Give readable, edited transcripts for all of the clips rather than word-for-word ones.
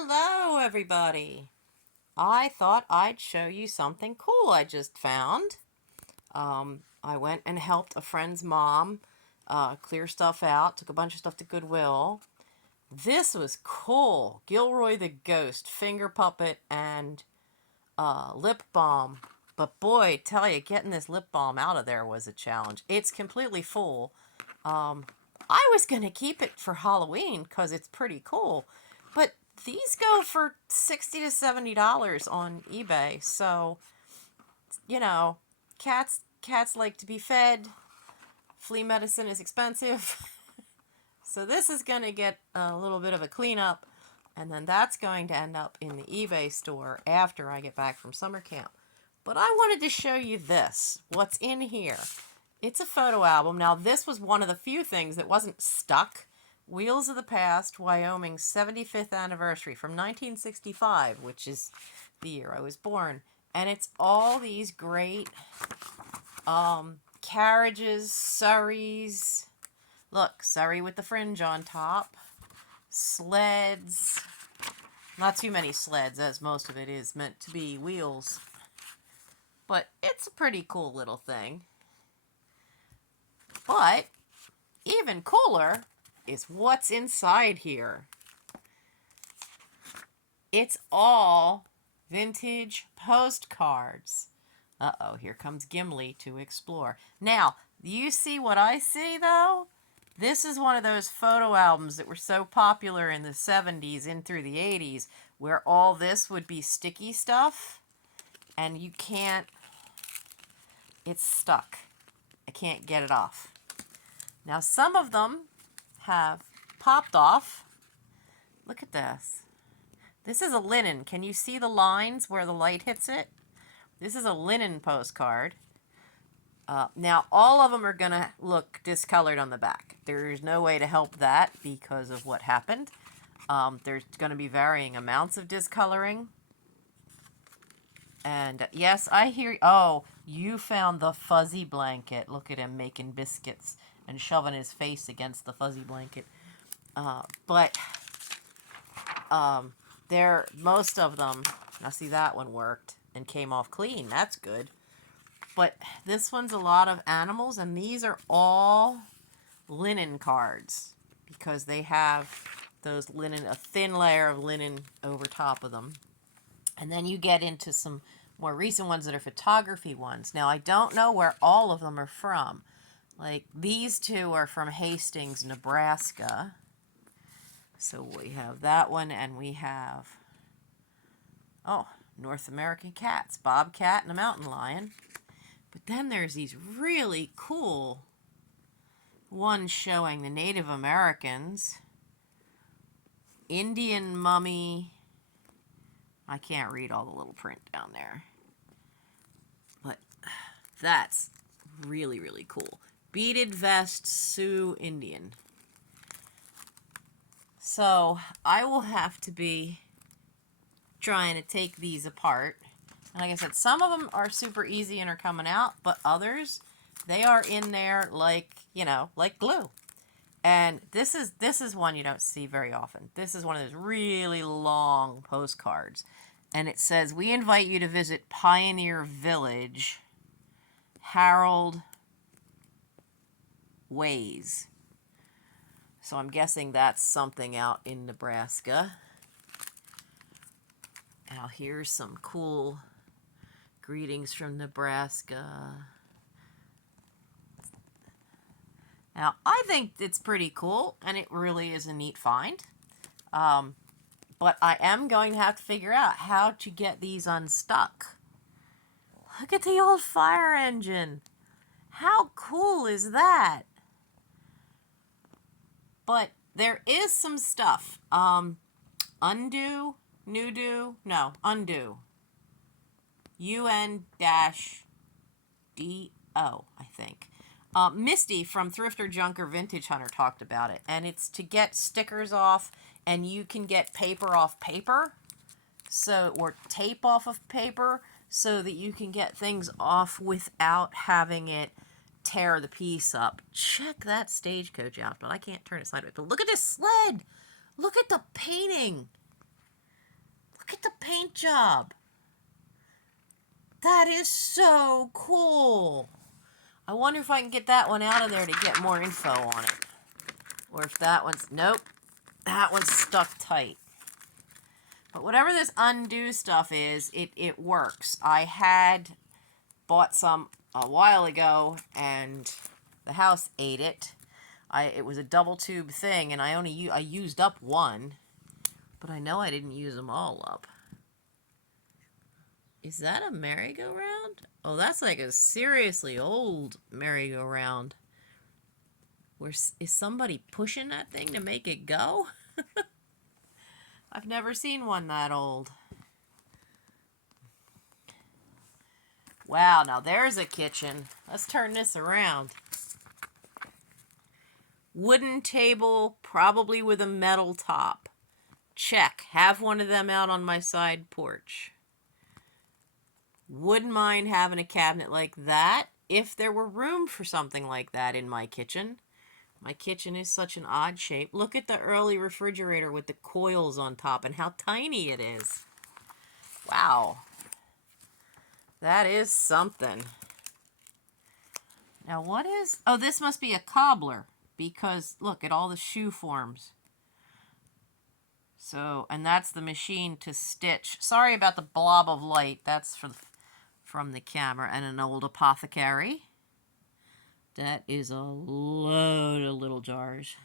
Hello, everybody. I thought I'd show you something cool I just found. I went and helped a friend's mom clear stuff out, took a bunch of stuff to Goodwill. This was cool. Gilroy the Ghost, finger puppet, and lip balm. But boy, tell you, getting this lip balm out of there was a challenge. It's completely full. I was going to keep it for Halloween because it's pretty cool. But these go for $60 to $70 on eBay. So, you know, cats like to be fed. Flea medicine is expensive. So this is going to get a little bit of a cleanup. And then that's going to end up in the eBay store after I get back from summer camp. But I wanted to show you this. What's in here? It's a photo album. Now, this was one of the few things that wasn't stuck. Wheels of the Past, Wyoming's 75th anniversary from 1965, which is the year I was born. And it's all these great carriages, surreys. Look, surrey with the fringe on top. Sleds. Not too many sleds, as most of it is meant to be wheels. But it's a pretty cool little thing. But even cooler is what's inside here. It's all vintage postcards. Uh-oh, here comes Gimli to explore. Now, you see what I see, though? This is one of those photo albums that were so popular in the 70s in through the 80s, where all this would be sticky stuff, and you can't, it's stuck. I can't get it off. Now, some of them have popped off. Look at this. This is a linen. Can you see the lines where the light hits it? This is a linen postcard. Now, all of them are going to look discolored on the back. There's no way to help that because of what happened. There's going to be varying amounts of discoloring. And yes, I hear... Oh, you found the fuzzy blanket. Look at him making biscuits and shoving his face against the fuzzy blanket. But most of them... Now, see, that one worked and came off clean. That's good. But this one's a lot of animals, and these are all linen cards because they have those linen, a thin layer of linen over top of them. And then you get into some more recent ones that are photography ones. Now, I don't know where all of them are from. Like, these two are from Hastings, Nebraska. So we have that one, and we have, North American cats, bobcat and a mountain lion. But then there's these really cool ones showing the Native Americans, Indian mummy. I can't read all the little print down there. But that's really, really cool. Beaded vest, Sioux Indian. So I will have to be trying to take these apart. And like I said, some of them are super easy and are coming out, but others, they are in there like, like glue. And this is one you don't see very often. This is one of those really long postcards. And it says, "We invite you to visit Pioneer Village, Harold Ways." So I'm guessing that's something out in Nebraska. Now here's some cool greetings from Nebraska. Now, I think it's pretty cool, and it really is a neat find. But I am going to have to figure out how to get these unstuck. Look at the old fire engine. How cool is that? But there is some stuff. Undo, Nudo, no, Undo. UN-DO, I think. Misty from Thrifter Junker Vintage Hunter talked about it. And it's to get stickers off, and you can get paper off paper. Or tape off of paper, so that you can get things off without having it tear the piece up. Check that stagecoach out, but I can't turn it sideways. But look at this sled! Look at the painting! Look at the paint job. That is so cool. I wonder if I can get that one out of there to get more info on it. Or if that one's... Nope. That one's stuck tight. But whatever this undo stuff is, it works. I had bought some a while ago, and the house ate it. It was a double tube thing, and I used up one. But I know I didn't use them all up. Is that a merry-go-round? Oh, that's like a seriously old merry-go-round. Is somebody pushing that thing to make it go? I've never seen one that old. Wow, now there's a kitchen. Let's turn this around. Wooden table, probably with a metal top. Check. Have one of them out on my side porch. Wouldn't mind having a cabinet like that if there were room for something like that in my kitchen. My kitchen is such an odd shape. Look at the early refrigerator with the coils on top and how tiny it is. Wow. That is something. Now what is... Oh, this must be a cobbler because look at all the shoe forms. So, and that's the machine to stitch. Sorry about the blob of light. That's from the camera. And an old apothecary. That is a load of little jars.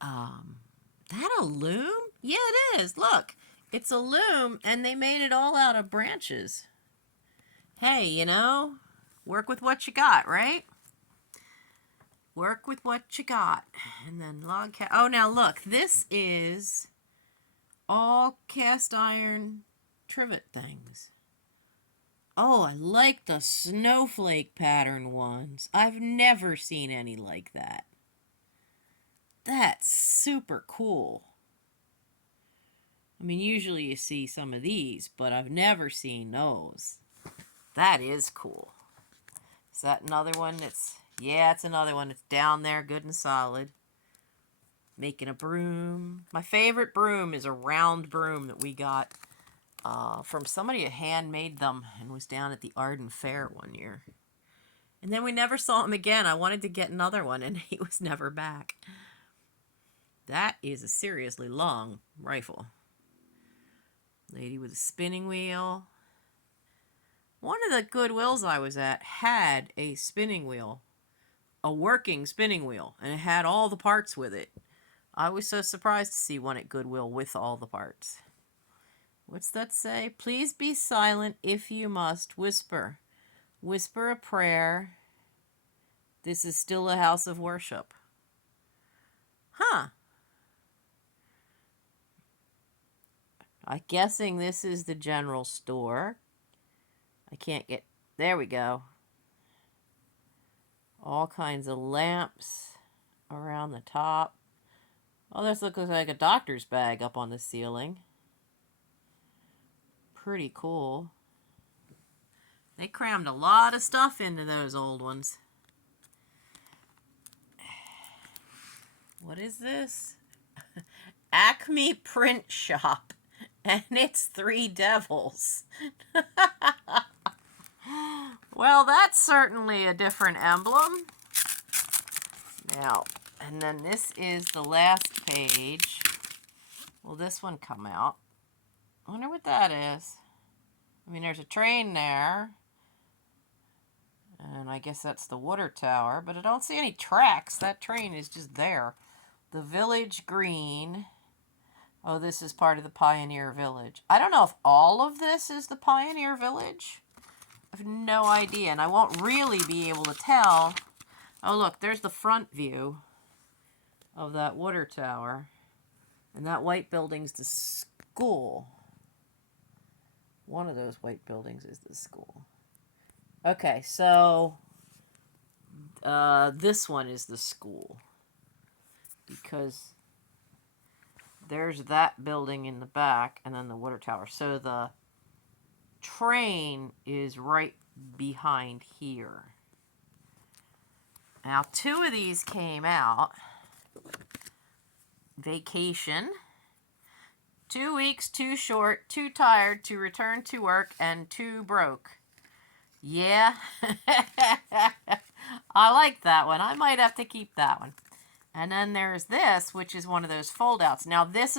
That a loom? Yeah, it is. Look, it's a loom, and they made it all out of branches. Hey, you know, work with what you got, right? Work with what you got. And then log oh, now look, this is all cast iron trivet things. Oh, I like the snowflake pattern ones. I've never seen any like that. That's super cool. I mean, usually you see some of these, but I've never seen those. That is cool. Is that another one that's... Yeah, it's another one. It's down there, good and solid. Making a broom. My favorite broom is a round broom that we got from somebody who handmade them and was down at the Arden Fair one year. And then we never saw him again. I wanted to get another one, and he was never back. That is a seriously long rifle. Lady with a spinning wheel. One of the Goodwills I was at had a spinning wheel. A working spinning wheel, and it had all the parts with it. I was so surprised to see one at Goodwill with all the parts. What's that say? Please be silent if you must. Whisper. Whisper a prayer. This is still a house of worship. Huh. I'm guessing this is the general store. I can't get... There we go. All kinds of lamps around the top. Oh, this looks like a doctor's bag up on the ceiling. Pretty cool. They crammed a lot of stuff into those old ones. What is this? Acme Print Shop. And it's 3 devils. Well, that's certainly a different emblem. Now, and then this is the last page. Will this one come out? I wonder what that is. I mean, there's a train there. And I guess that's the water tower. But I don't see any tracks. That train is just there. The Village Green. Oh, this is part of the Pioneer Village. I don't know if all of this is the Pioneer Village. I have no idea, and I won't really be able to tell. Oh, look, there's the front view of that water tower. And that white building's the school. One of those white buildings is the school. Okay, so this one is the school. Because there's that building in the back and then the water tower. So the train is right behind here. Now, 2 of these came out. Vacation. 2 weeks too short, too tired to return to work, and too broke. Yeah. I like that one. I might have to keep that one. And then there's this, which is one of those fold-outs. Now this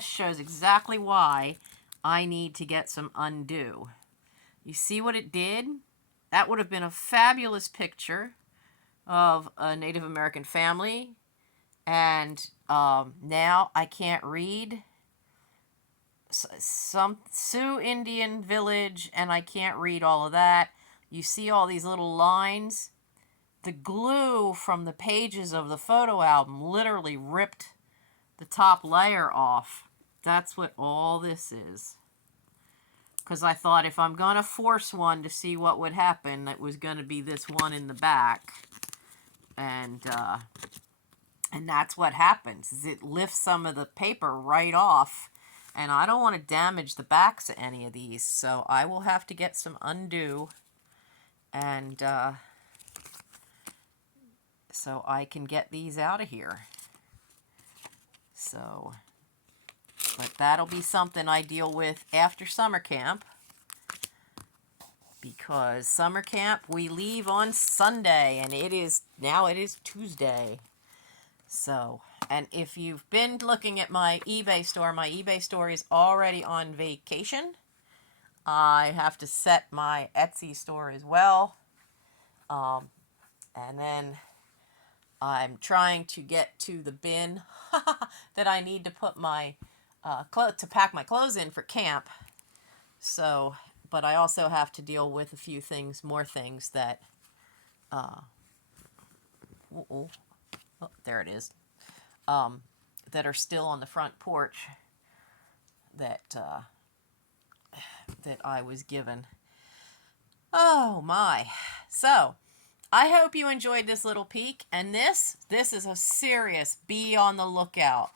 shows exactly why I need to get some undo. You see what it did? That would have been a fabulous picture of a Native American family. And now I can't read some Sioux Indian village, and I can't read all of that. You see all these little lines? The glue from the pages of the photo album literally ripped the top layer off. That's what all this is. Because I thought if I'm going to force one to see what would happen, it was going to be this one in the back. And that's what happens, is it lifts some of the paper right off. And I don't want to damage the backs of any of these, so I will have to get some undo. And so I can get these out of here. So, but that'll be something I deal with after summer camp. Because summer camp, we leave on Sunday, and now it is Tuesday. So, and if you've been looking at my eBay store is already on vacation. I have to set my Etsy store as well. And then I'm trying to get to the bin that I need to put my to pack my clothes in for camp. So, but I also have to deal with a few more things that oh, there it is. That are still on the front porch that I was given. Oh my. So, I hope you enjoyed this little peek, and this is a serious be on the lookout.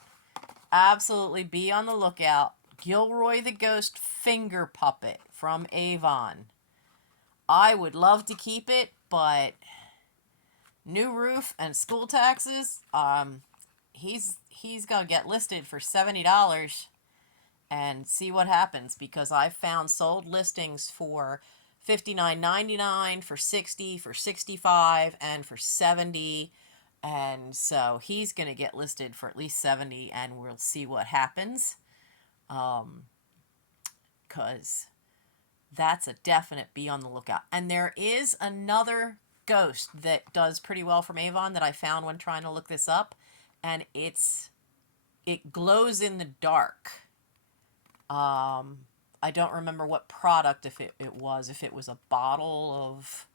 Absolutely be on the lookout. Gilroy the Ghost finger puppet from Avon. I would love to keep it, but new roof and school taxes, he's going to get listed for $70 and see what happens, because I've found sold listings for $59.99, for $60, for $65, and for $70. And so he's going to get listed for at least $70, and we'll see what happens. Because that's a definite be on the lookout. And there is another ghost that does pretty well from Avon that I found when trying to look this up, and it glows in the dark. I don't remember what product if it was a bottle of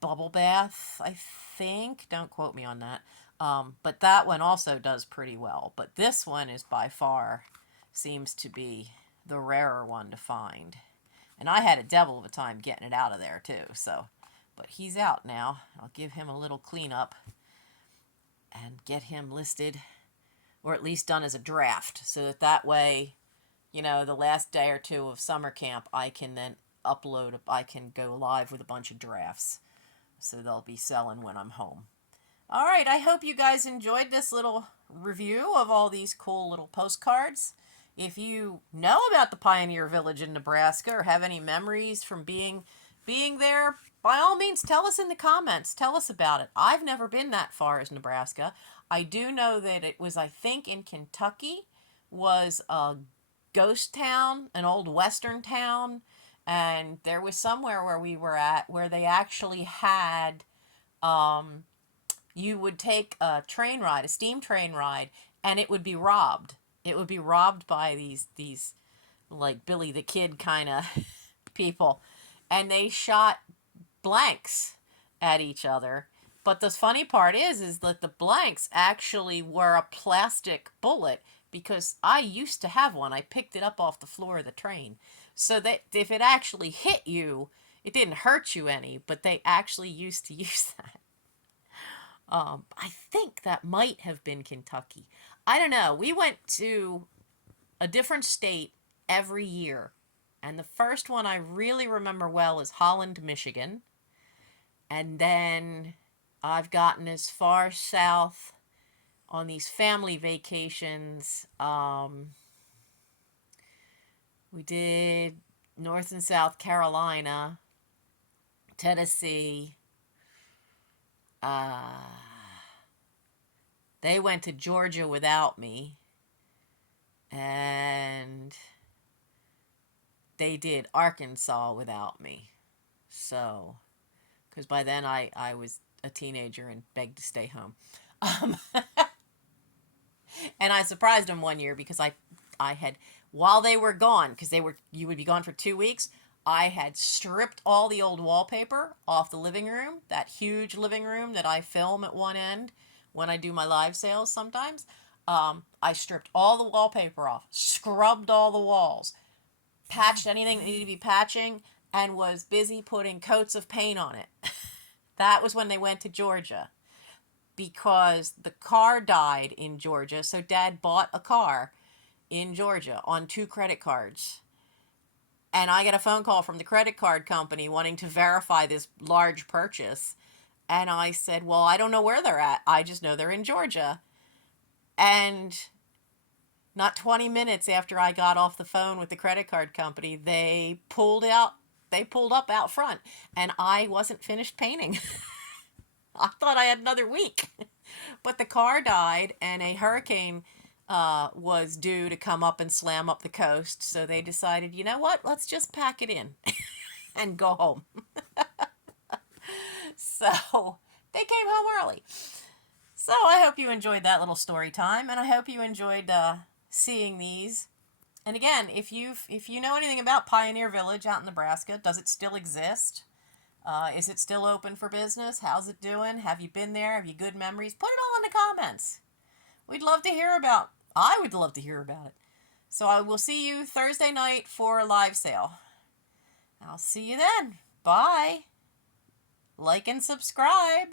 bubble bath, I think. Don't quote me on that. But that one also does pretty well. But this one is by far seems to be the rarer one to find. And I had a devil of a time getting it out of there too. So, but he's out now. I'll give him a little cleanup and get him listed, or at least done as a draft, so that way, you know, the last day or two of summer camp, I can then I can go live with a bunch of drafts, so they'll be selling when I'm home. All right, I hope you guys enjoyed this little review of all these cool little postcards. If you know about the Pioneer Village in Nebraska or have any memories from being there, by all means, tell us in the comments. Tell us about it. I've never been that far as Nebraska. I do know that it was, I think, in Kentucky, was a ghost town, an old western town, and there was somewhere where we were at where they actually had, you would take a train ride, a steam train ride, and it would be robbed. It would be robbed by these like Billy the Kid kind of people, and they shot blanks at each other. But the funny part is that the blanks actually were a plastic bullet, because I used to have one. I picked it up off the floor of the train. So that if it actually hit you, it didn't hurt you any, but they actually used to use that. I think that might have been Kentucky. I don't know. We went to a different state every year. And the first one I really remember well is Holland, Michigan. And then I've gotten as far south on these family vacations. We did North and South Carolina, Tennessee. They went to Georgia without me, and they did Arkansas without me. So, because by then I was a teenager and begged to stay home. Um, and I surprised them one year because I had, while they were gone, because you would be gone for 2 weeks, I had stripped all the old wallpaper off the living room, that huge living room that I film at one end when I do my live sales sometimes. I stripped all the wallpaper off, scrubbed all the walls, patched anything that needed to be patching, and was busy putting coats of paint on it. That was when they went to Georgia because the car died in Georgia. So Dad bought a car in Georgia on 2 credit cards. And I get a phone call from the credit card company wanting to verify this large purchase. And I said, well, I don't know where they're at. I just know they're in Georgia. And not 20 minutes after I got off the phone with the credit card company, they pulled up out front, and I wasn't finished painting. I thought I had another week. But the car died, and a hurricane was due to come up and slam up the coast. So they decided, you know what? Let's just pack it in and go home. So they came home early. So I hope you enjoyed that little story time, and I hope you enjoyed seeing these. And again, if you know anything about Pioneer Village out in Nebraska, does it still exist? Is it still open for business? How's it doing? Have you been there? Have you good memories? Put it all in the comments. We'd love to hear about. I would love to hear about it. So I will see you Thursday night for a live sale. I'll see you then. Bye. Like and subscribe.